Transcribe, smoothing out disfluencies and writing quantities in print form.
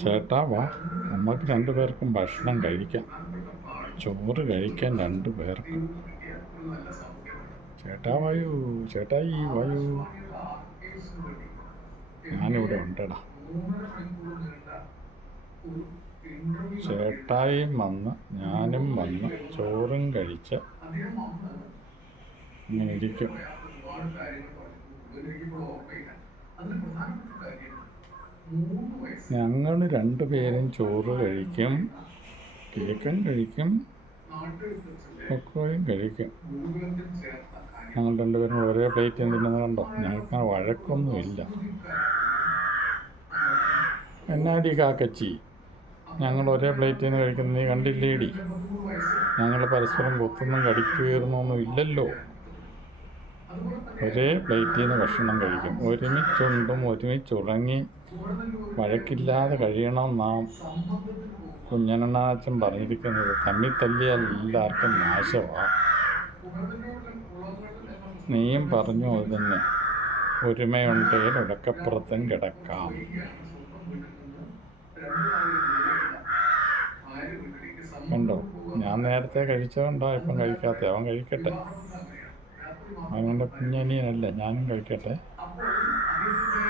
ചേട്ടാ വാ, നമുക്ക് രണ്ടുപേർക്കും ഭക്ഷണം കഴിക്കാം. ചോറ് കഴിക്കാൻ രണ്ടുപേർക്കും. ചേട്ടാ വരൂ, ചേട്ടായി വരൂ. ഞാനിവിടെ ഉണ്ടടാ. ചേട്ടായിയും വന്ന് ഞാനും വന്ന് ചോറും കഴിച്ച് ഇങ്ങനെ ഇരിക്കും. ഞങ്ങൾ രണ്ടുപേരും ചോറ് കഴിക്കും, കേക്കും കഴിക്കും, കൊക്കോയും കഴിക്കും. ഞങ്ങൾ രണ്ടുപേരും ഒരേ പ്ലേറ്റിൽ തിന്നുന്നത് കണ്ടോ? ഞങ്ങൾക്ക് വഴക്കൊന്നുമില്ല. എന്നാടി കാക്കച്ചി, ഞങ്ങൾ ഒരേ പ്ലേറ്റിൽ നിന്ന് കഴിക്കുന്നത് നീ കണ്ടില്ലേടി? ഞങ്ങൾ പരസ്പരം കൊത്തൊന്നും കടിക്കുയർന്നൊന്നും ഇല്ലല്ലോ. ഒരേ പ്ലേറ്റിൽ നിന്ന് ഭക്ഷണം കഴിക്കും, ഒരുമിച്ചുണ്ടും ഒരുമിച്ചുറങ്ങി വഴക്കില്ലാതെ കഴിയണം നാം. കുഞ്ഞനണ്ണാച്ചൻ പറഞ്ഞിരിക്കുന്നത് തമ്മിൽ തല്ലിയാൽ എല്ലാവർക്കും നാശമാണ്. നീയും പറഞ്ഞു അത് തന്നെ, ഒരുമയുണ്ടേൽ ഉടക്കപ്പുറത്തും കിടക്കാം. കണ്ടോ, ഞാൻ നേരത്തെ കഴിച്ചതുകൊണ്ടാ ഇപ്പം കഴിക്കാത്ത. അവൻ കഴിക്കട്ടെ, അവൻ്റെ കുഞ്ഞനിയനല്ലേ, ഞാനും കഴിക്കട്ടെ.